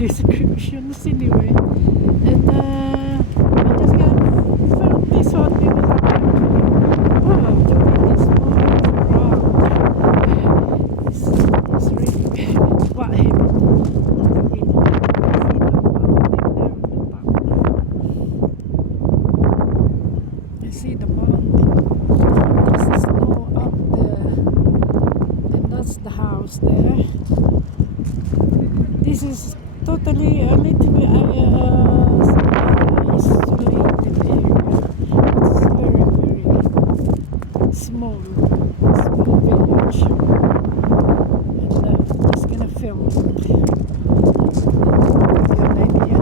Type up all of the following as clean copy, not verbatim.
descriptions anyway. And I'm just gonna film this one because I'm wow, the wind is blowing around. It's really quite heavy. The wind. See the mountain there. There's the snow up there. And that's the house there. This is totally a little bit isolated area. It's very, very small village. And I'm just gonna film it. Give you an idea.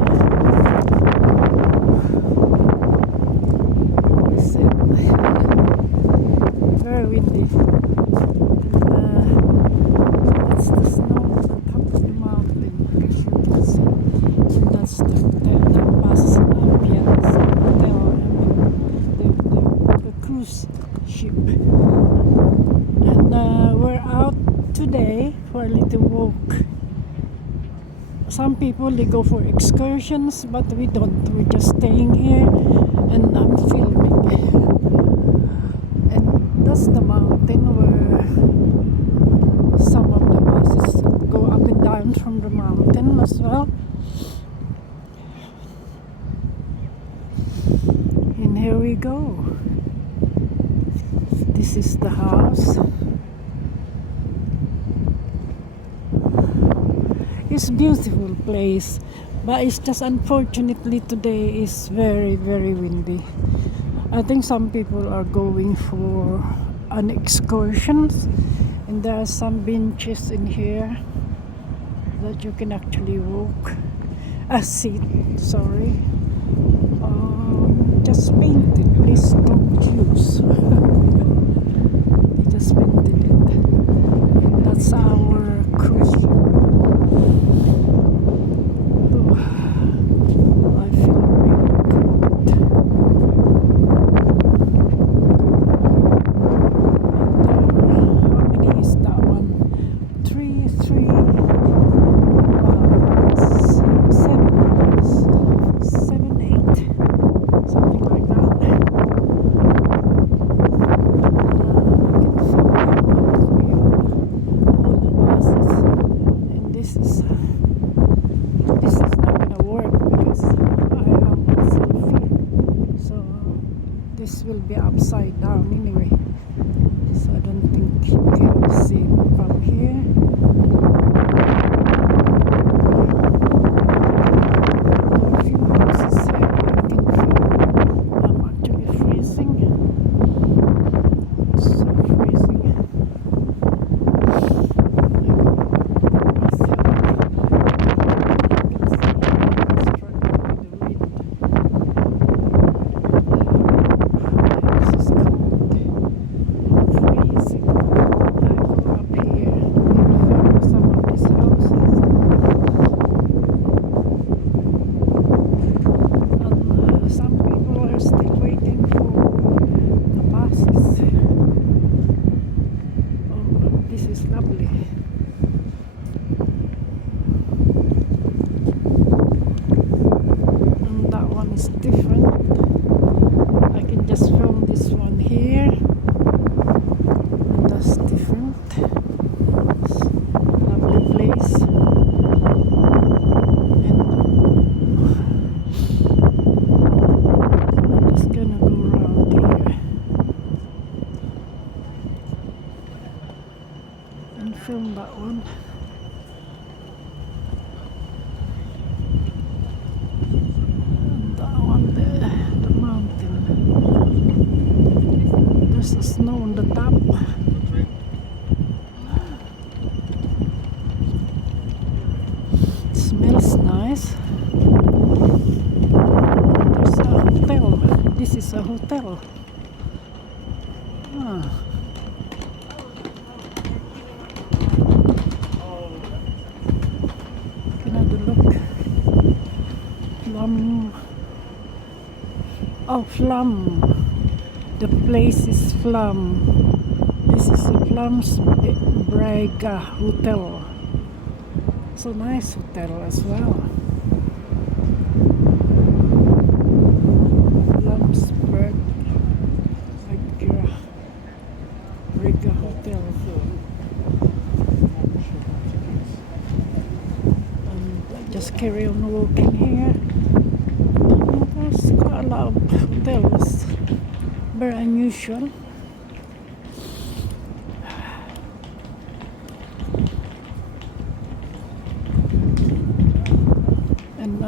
Listen. Very windy. And that's the snow on the top of the mountain. As you can see. And that's the bus ambience hotel. The cruise ship. And we're out today for a little walk. Some people they go for excursions, but we don't. We're just staying here, and I'm filming. And that's the mountain where some of the buses go up and down from the mountain as well. And here we go. This is the house. It's a beautiful place, but it's just unfortunately today is very, very windy. I think some people are going for an excursion, and there are some benches in here that you can actually walk. Sit, sorry. Just painted, please don't use. They just painted it. And that's our cruise. This will be upside down anyway, so I don't think you can see it from here. There are a few houses here where you can feel I'm actually freezing. It's so freezing. Different. I can just film this one here. That's different. Lovely place. And I'm just gonna go around here and film that one. The mountain. There's the snow on the top. It smells nice. There's a hotel. This is a hotel. Can I have a look? Flam. Oh, Flam. The place is Flam. This is the Flam's Braga Hotel. It's a nice hotel as well. Flamsburg Riga Hotel. And I just carry on walking here. There's quite a lot of hotels. Very unusual. And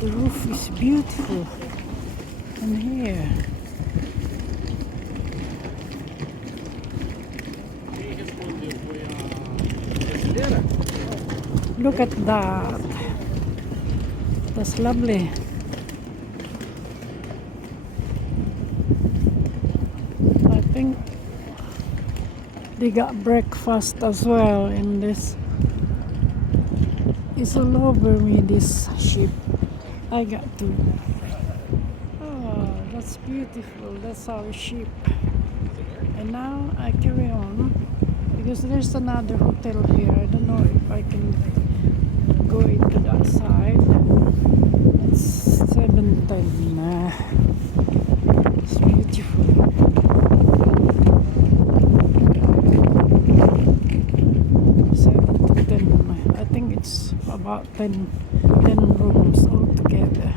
the roof is beautiful in here. Look at that. That's lovely. I think they got breakfast as well in this. It's all over me, this ship. I got to. Oh, that's beautiful. That's our ship. And now I carry on because there's another hotel here. I don't know if I can go into that side. It's 7:10. It's beautiful. 7 to 10. I think it's about 10 rooms altogether.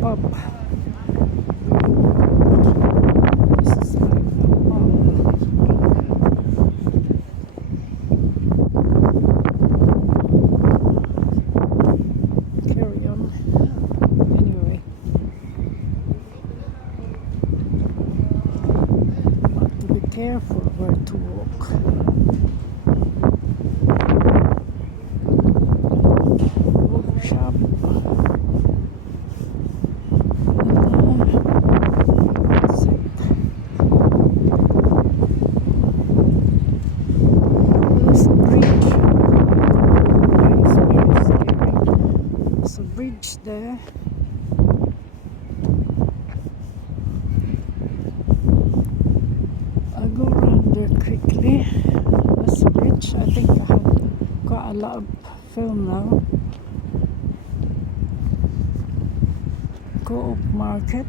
Pub. This is like a pub. Carry on. Anyway, have to be careful where to walk. Shop. Bridge there. I'll go around there quickly. That's the bridge. I think I have quite a lot of film now. Co-op market.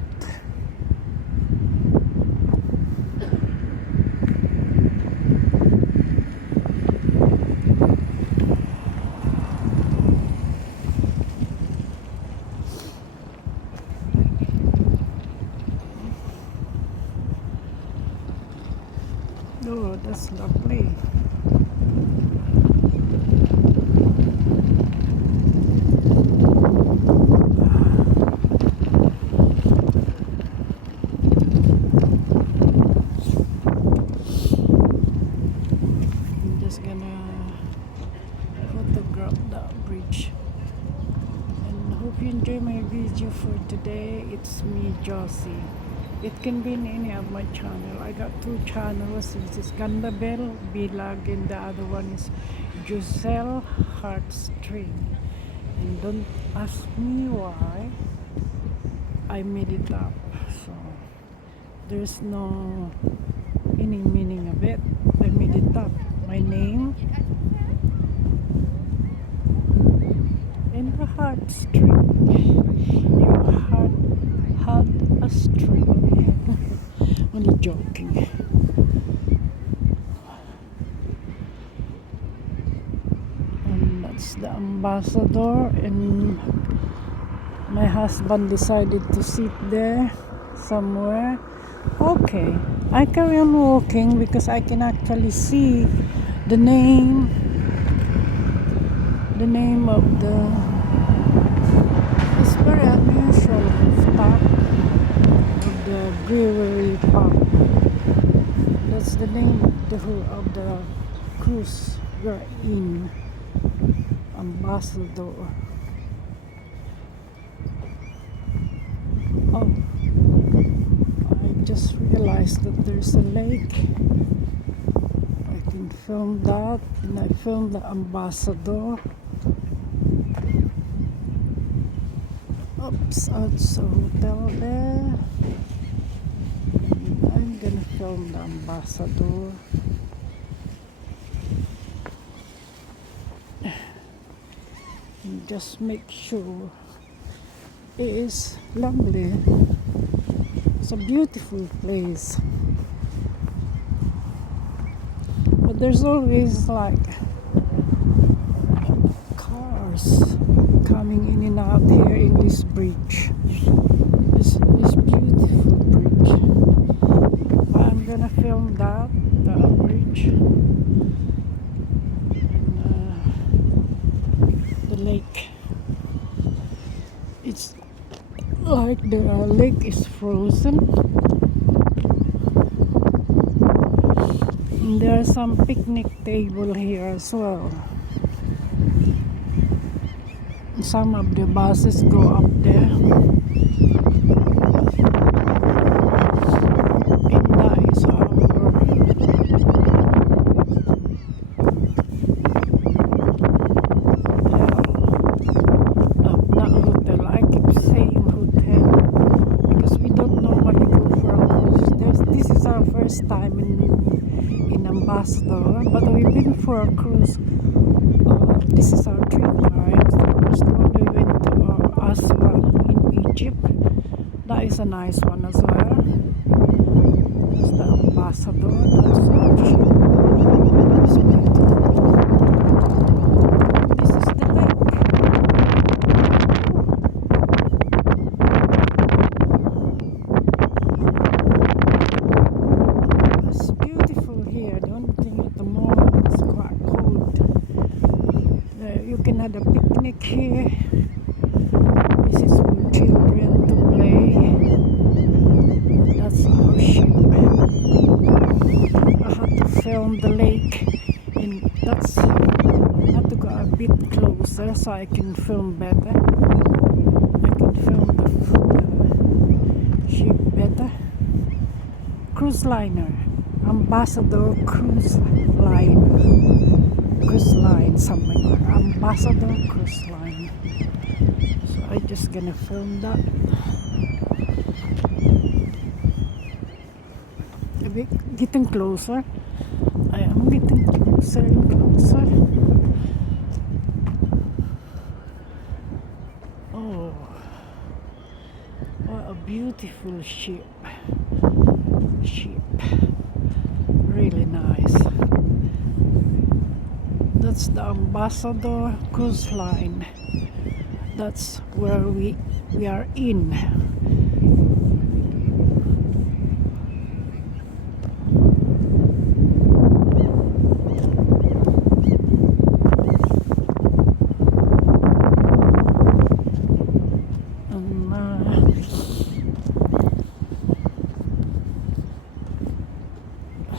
Oh, that's lovely. I'm just gonna photograph that bridge. And hope you enjoy my video for today. It's me, Josie. It can be in any of my channel. I got 2 channels. This is Gandabel Bilag and the other one is Giselle Heartstring. And don't ask me why I made it up. So there's no any meaning of it. I made it up. My name and the heartstring. Your heart had a string. Only joking. And that's the ambassador, and my husband decided to sit there somewhere. Okay, I carry on walking because I can actually see the name of the. It's very unusual rooftop of the brewery pub. That's the name of the cruise we're in. Ambassador. Oh, nice that there's a lake. I can film that, and I filmed the ambassador. Oops, that's a hotel there. And I'm gonna film the ambassador. And just make sure it is lovely. It's a beautiful place. But there's always like cars coming in and out here in this bridge. This beautiful bridge. I'm gonna film that, the bridge. And the lake. It's like the lake is frozen. And there are some picnic table here as well. Some of the buses go up there. And that is our hotel. Not hotel. I keep saying hotel because we don't normally go for a cruise. This is our first time in Ambassador, but we've been for a cruise. This is our trip times. The first one we went to Aswan in Egypt. That is a nice one as well. That's the ambassador. That's our ship. It's beautiful. This is the lake. It's beautiful here. The only thing at the moment is quite cold. You can have a picnic here. This is for children to play. That's our ship. I had to film the lake, and I had to go a bit closer so I can film better. I can film the ship better. Cruise liner, Ambassador Cruise Line. Cruise line, something like Ambassador Cruise Line. So I'm just gonna film that. A bit getting closer. I am getting closer and closer. Oh, what a beautiful ship. Really nice. That's the Ambassador Cruise Line. That's where we are in.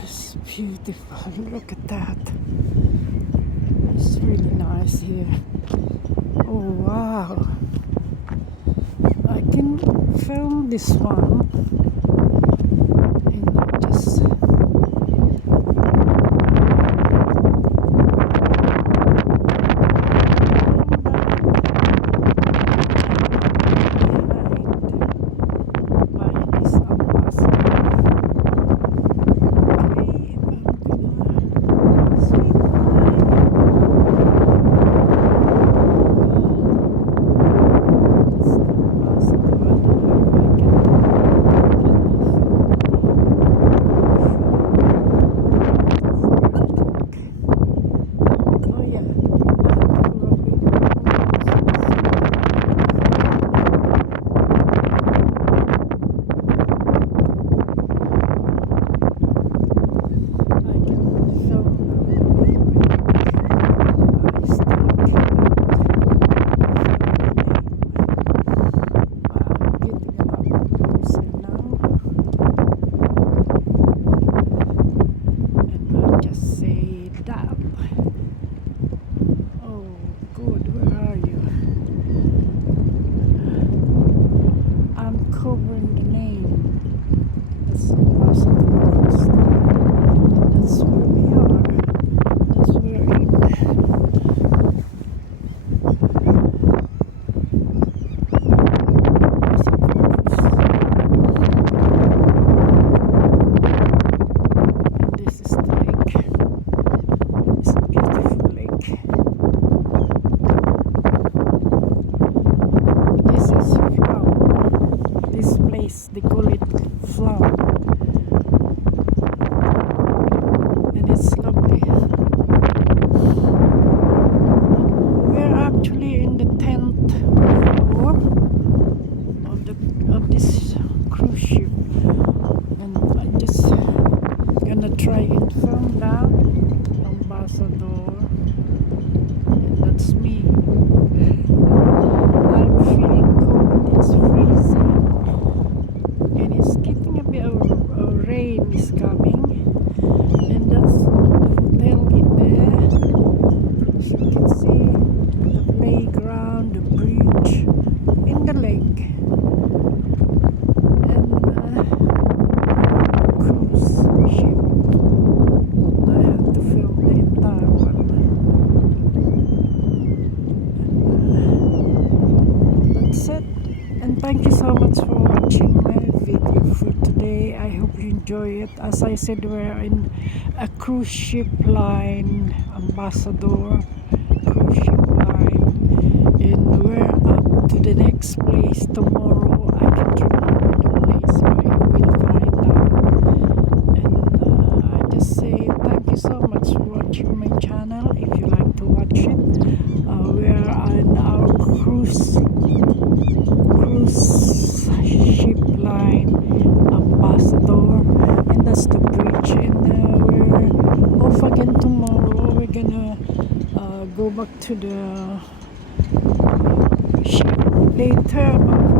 It's beautiful. Look at that. It's really nice here. Oh wow. I can film this one and just covering the name. That's awesome. thank you so much for watching my video for today. I hope you enjoy it. As I said, we're in a cruise ship line, Ambassador cruise ship line, and we're up to the next place tomorrow. I can't remember the place, but you will find out. And I just say thank you so much for watching my channel. If you like to watch it, we're on our cruise ship line, Ambassador, and that's the bridge. And we're off again tomorrow. We're gonna go back to the ship later.